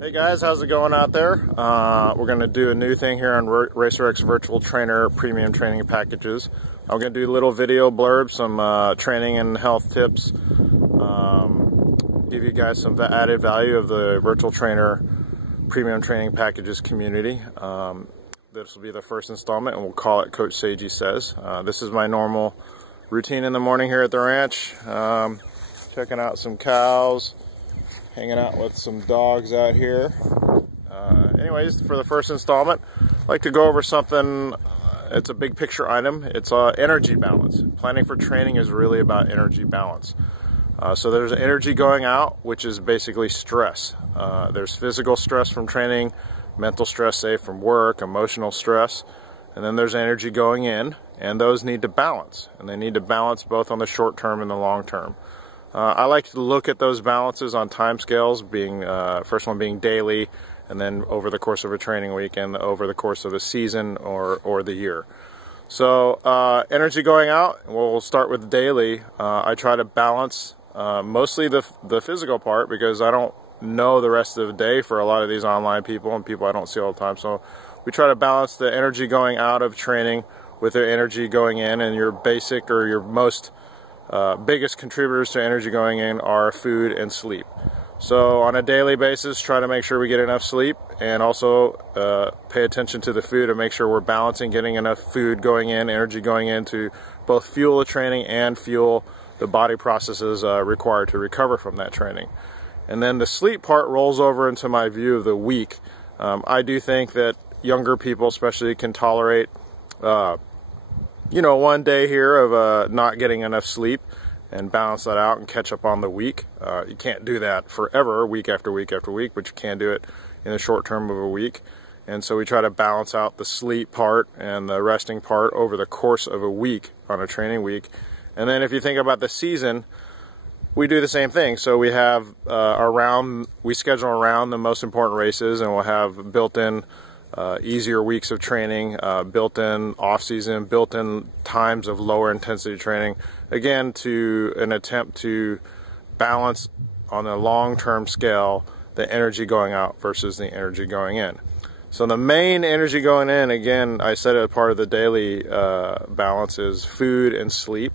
Hey guys, how's it going out there? We're going to do a new thing here on RacerX Virtual Trainer Premium Training Packages. I'm going to do a little video blurb, some training and health tips, give you guys some added value of the Virtual Trainer Premium Training Packages community. This will be the first installment, and we'll call it Coach Seiji Says. This is my normal routine in the morning here at the ranch. Checking out some cows, hanging out with some dogs out here. Anyways, for the first installment, I'd like to go over something. It's a big picture item. It's energy balance. Planning for training is really about energy balance. So there's energy going out, which is basically stress. There's physical stress from training, mental stress, say from work, emotional stress, and then there's energy going in, and those need to balance. And they need to balance both on the short term and the long term. I like to look at those balances on time scales, being first one being daily, and then over the course of a training week, and over the course of a season or the year. So energy going out, we'll start with daily. I try to balance mostly the physical part, because I don't know the rest of the day for a lot of these online people and people I don't see all the time. So we try to balance the energy going out of training with the energy going in, and your basic or your most biggest contributors to energy going in are food and sleep. So on a daily basis, try to make sure we get enough sleep, and also pay attention to the food and make sure we're balancing getting enough food going in, energy going in to both fuel the training and fuel the body processes required to recover from that training. And then the sleep part rolls over into my view of the week. I do think that younger people especially can tolerate one day here of not getting enough sleep and balance that out and catch up on the week. You can't do that forever, week after week after week, but you can do it in the short term of a week. And so we try to balance out the sleep part and the resting part over the course of a week on a training week. And then if you think about the season, we do the same thing. So we have we schedule around the most important races, and we'll have built-in easier weeks of training, built-in off-season, built-in times of lower intensity training, again to an attempt to balance on a long-term scale the energy going out versus the energy going in. So the main energy going in, again, I said it part of the daily balance, is food and sleep,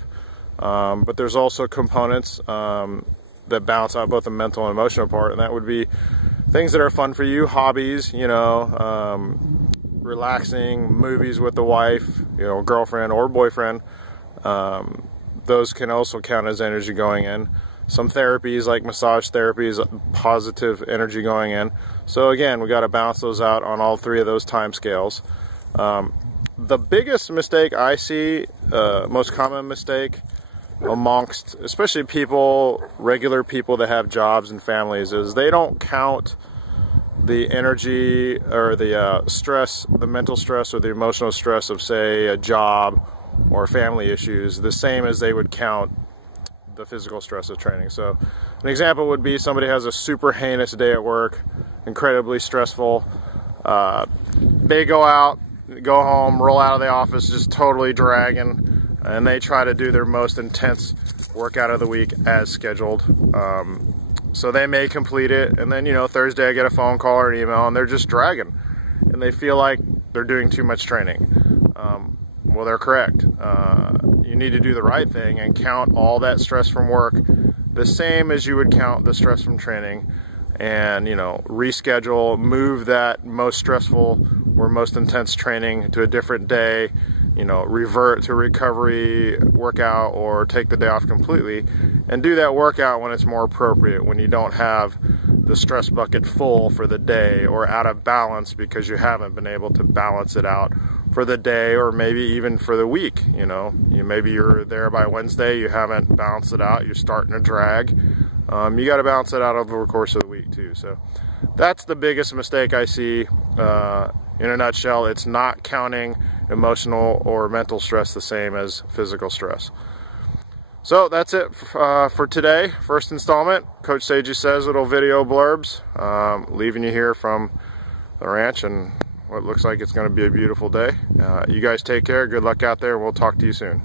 but there's also components that balance out both the mental and emotional part, and that would be things that are fun for you, hobbies, relaxing, movies with the wife, girlfriend or boyfriend. Those can also count as energy going in. Some therapies like massage therapy is positive energy going in. So again, we got to balance those out on all three of those time scales. The biggest mistake I see, most common mistake amongst especially regular people that have jobs and families, is they don't count the energy or the stress, the mental stress or the emotional stress of, say, a job or family issues the same as they would count the physical stress of training. So an example would be somebody has a super heinous day at work, incredibly stressful. They go out, go home, roll out of the office just totally dragging, and they try to do their most intense workout of the week as scheduled. So they may complete it, and then Thursday I get a phone call or an email and they're just dragging and they feel like they're doing too much training. Well, they're correct. You need to do the right thing and count all that stress from work the same as you would count the stress from training, and reschedule, move that most stressful or most intense training to a different day, revert to recovery workout, or take the day off completely and do that workout when it's more appropriate, when you don't have the stress bucket full for the day or out of balance because you haven't been able to balance it out for the day, or maybe even for the week. Maybe you're there by Wednesday, you haven't balanced it out, you're starting to drag. You got to balance it out over the course of the week too. So that's the biggest mistake I see. In a nutshell, it's not counting emotional or mental stress the same as physical stress. So that's it for today. First installment, Coach Seiji Says, little video blurbs. Leaving you here from the ranch and what looks like it's going to be a beautiful day. You guys take care. Good luck out there, and we'll talk to you soon.